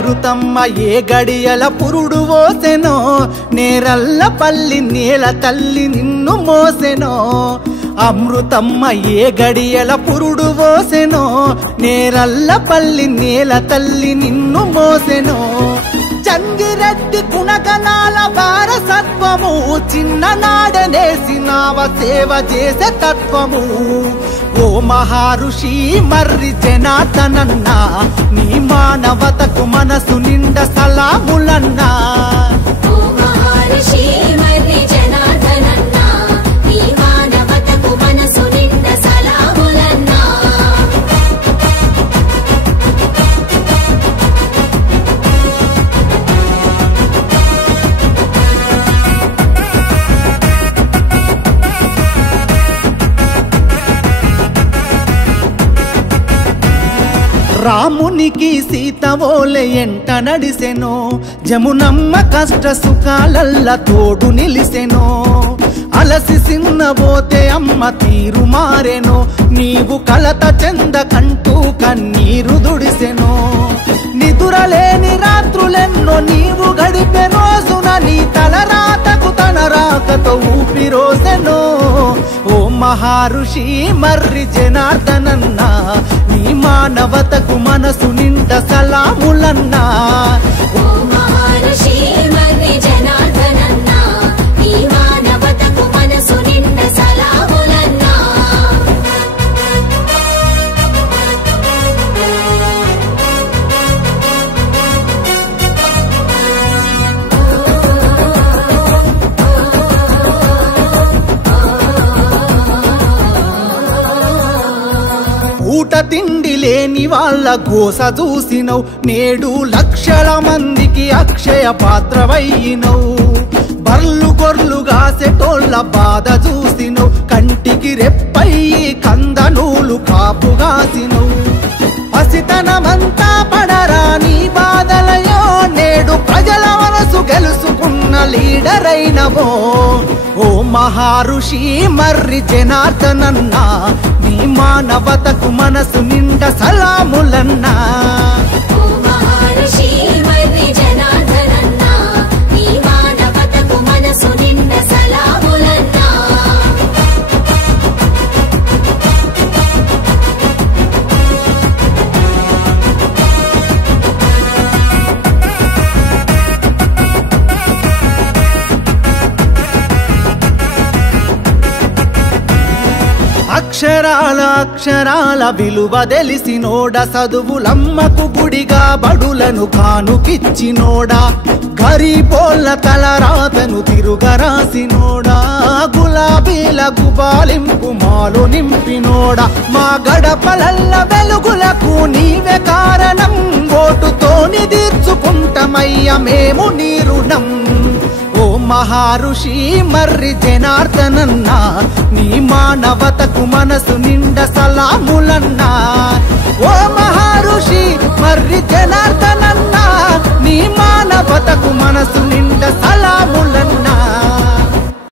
అమృతమ్మ ఏ గడియల పురుడు ఓసెనో నేరల్ల పల్లి నేల తల్లి నిన్ను మోసెనో అమృతమ్మ ఏ గడియల పురుడు ఓసెనో నేరల్ల పల్లి నేల తల్లి నిన్ను మోసెనో చంగిరెడ్డి గుణగణాల వారసత్వము చిన్ననాడనేసినావ సేవ చేసే తత్వము ఓ మహారుషి మర్రి జనార్దనన్న నీ మానవతకు మనసు నిండ సలాములన్నా రామునికి సీత ఓలె ఎంట నడిసెనో జమునమ్మ కష్ట సుఖాలల్ల తోడు నిలిసెనో అలసి సిన్నబోతే అమ్మ తీరు మారెనో నీవు కలత చెందకంటూ కన్నీరు దుడిసెనో నిదురలేని రాత్రులెన్నో నీవు గడిపే రోజున నీ తలరాతకు తన రాకతో ఊపిరోసెనో ఓ మహారుషి మర్రి జనార్దనన్న నీ మానవతకు మనసు నిండ సలాములన్నా ఊట తిండి లేని వాళ్ళ గోస చూసినవు నేడు లక్షల మందికి అక్షయ పాత్రవయ్యినవు బర్లు గొర్లు గాసెటోళ్ళ బాధ చూసినవు కంటికి రెప్పయ్యి కందనూలు కాపుగాసినవు పసితనమంతా పడరా నీ బాధలయో నేడు ప్రజల మనసు గెలుసుకున్న లీడరైనవో ఓ మహారుషి మర్రి జనార్దనన్న నీ మానవతకు మనసు నిండ సలాములన్నా అక్షరాల అక్షరాల విలువ తెలిసినోడ చదువులమ్మకు గుడిగా బడులను కానుకిచ్చినోడా గరీబోళ్ళ తలరాతను తిరుగరాసినోడా గులాబీల గుబాలింపు మాలు నింపినోడా మా గడపలల్ల వెలుగులకు నీవే కారణం ఓటుతోని తీర్చుకుంటమయ్య మేము నీ రుణం ఓ మహారుషి మర్రి జనార్దనన్న నీ మానవతకు మనసు నిండ సలాములన్నా ఓ మహారుషి మర్రి జనార్దనన్న నీ మానవతకు మనసు నిండ